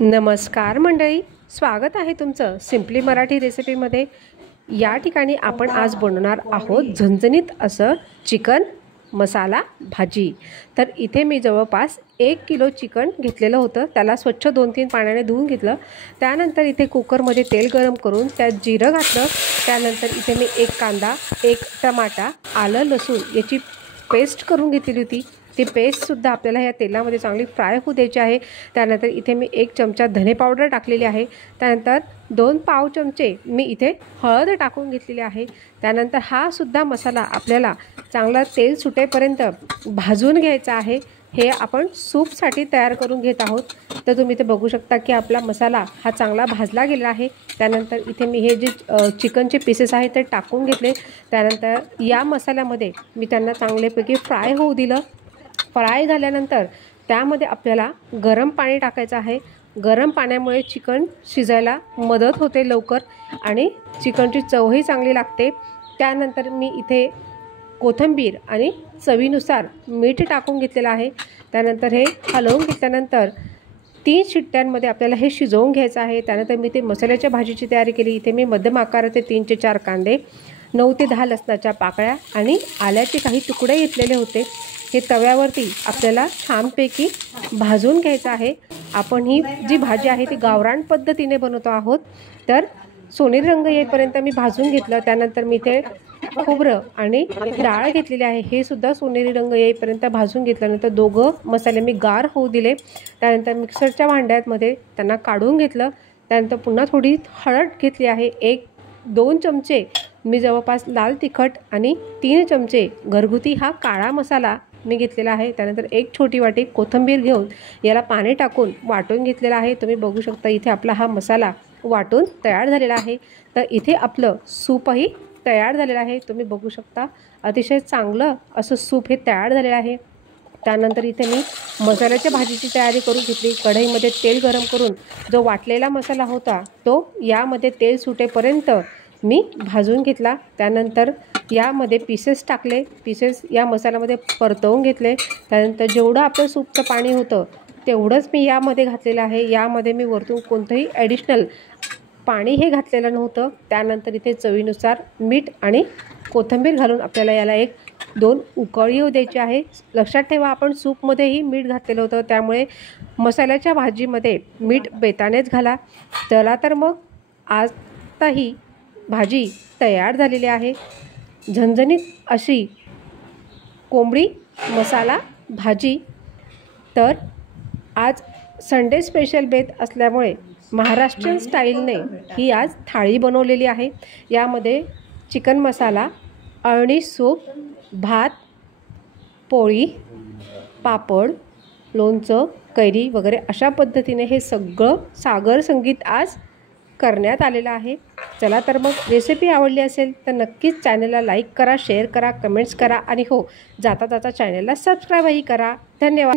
नमस्कार मंडळी, स्वागत आहे तुमचं सिम्पली मराठी रेसिपीमध्ये। या ठिकाणी आपण आज बनवणार आहोत झणझणीत असं चिकन मसाला भाजी। तर इथे मी जवळपास 1 किलो चिकन घेतलेलं होतं। त्याला स्वच्छ 2-3 पाण्याने धुवून घेतलं। त्यानंतर इथे कुकरमध्ये तेल गरम करून त्यात जिरं घातलं। त्यानंतर इथे मी 1 कांदा, 1 टमाटा, आलं लसूण याची पेस्ट करून घेतली होती। ती पेस्टसुद्धा आपल्याला या तेलामध्ये चांगली फ्राय होऊ द्यायची आहे। त्यानंतर इथे मी 1 चमचा धने पावडर टाकलेली आहे। त्यानंतर 2 पाव चमचे मी इथे हळद टाकून घेतलेली आहे। त्यानंतर हा सुद्धा मसाला आपल्याला चांगला तेल सुटेपर्यंत भाजून घ्यायचा आहे। हे आपण सूपसाठी तयार करून घेत आहोत। तर तुम्ही इथे बघू शकता की आपला मसाला हा चांगला भाजला गेला आहे। त्यानंतर इथे मी हे जे चिकनचे पीसेस आहेत ते टाकून घेतले। त्यानंतर या मसाल्यामध्ये मी त्यांना चांगल्यापैकी फ्राय होऊ दिलं। फ्राय झाल्यानंतर त्यामध्ये आपल्याला गरम पाणी टाकायचं आहे। गरम पाण्यामुळे चिकन शिजायला मदत होते लवकर आणि चिकनची चवही चांगली लागते। त्यानंतर मी इथे कोथिंबीर आणि चवीनुसार मीठ टाकून घेतलेलं आहे। त्यानंतर हे हलवून घेतल्यानंतर 3 शिट्ट्यांमध्ये आपल्याला हे शिजवून घ्यायचं आहे। त्यानंतर मी ते मसाल्याच्या भाजीची तयारी केली। इथे मी मध्यम आकाराचे 3 ते 4 कांदे, 9 ते 10 लसणाच्या पाकळ्या आणि आल्याचे काही तुकडे घेतलेले होते। हे तव्यावरती आपल्याला छानपैकी भाजून घ्यायचं आहे। आपण ही जी भाजी आहे ती गावरान पद्धतीने बनवतो आहोत। तर सोनेरी रंग येईपर्यंत मी भाजून घेतलं। त्यानंतर मी इथे खोबरं आणि डाळ घेतलेली आहे, हे सुद्धा सोनेरी रंग येईपर्यंत भाजून घेतल्यानंतर दोघं मसाले मी गार होऊ दिले। त्यानंतर मिक्सरच्या भांड्यामध्ये त्यांना काढून घेतलं। त्यानंतर पुन्हा थोडी हळद घेतली आहे। 1-2 चमचे मी जवळपास लाल तिखट आणि 3 चमचे घरगुती हा काळा मसाला मी घेतलेला आहे। त्यानंतर 1 छोटी वाटी कोथिंबीर घेऊन याला पाणी टाकून वाटून घेतलेला आहे। तुम्ही बघू शकता इथे आपला हा मसाला वाटून तयार झालेला आहे। तर इथे आपलं सूपही तयार झालेलं आहे। तुम्ही बघू शकता अतिशय चांगलं असं सूप हे तयार झालेलं आहे। त्यानंतर इथे मी मसाल्याच्या भाजीची तयारी करून घेतली। कढईमध्ये तेल गरम करून जो वाटलेला मसाला होता तो यामध्ये तेल सुटेपर्यंत मी भाजून घेतला। त्यानंतर यामध्ये पीसेस टाकले, पीसेस या मसाल्यामध्ये परतवून घेतले। त्यानंतर जेवढं आपलं सूपचं पाणी होतं तेवढंच मी यामध्ये घातलेलं आहे। यामध्ये मी वरतून कोणतंही ॲडिशनल पाणी हे घातलेलं नव्हतं। त्यानंतर इथे चवीनुसार मीठ आणि कोथिंबीर घालून आपल्याला याला 1-2 उकळी येऊ द्यायची आहे। लक्षात ठेवा आपण सूपमध्येही मीठ घातलेलं होतं, त्यामुळे मसाल्याच्या भाजीमध्ये मीठ बेतानेच घाला। चला तर मग आता ही भाजी तयार झालेली आहे। झणझणीत अशी कोंबडी मसाला भाजी। तर आज संडे स्पेशल बेत असल्यामुळे महाराष्ट्रीयन स्टाईलने ही आज थाळी बनवलेली आहे। यामध्ये चिकन मसाला, अळणी सूप, भात, पोळी, पापड, लोणचं, कैरी वगैरे अशा पद्धतीने हे सगळं सागर संगीत आज करण्यात आलेलं आहे। चला तर मग रेसिपी आवडली असेल तर नक्कीच चॅनलला लाईक करा, शेअर करा, कमेंट्स करा आणि हो जाता जाता चॅनलला सबस्क्राईबही करा। धन्यवाद।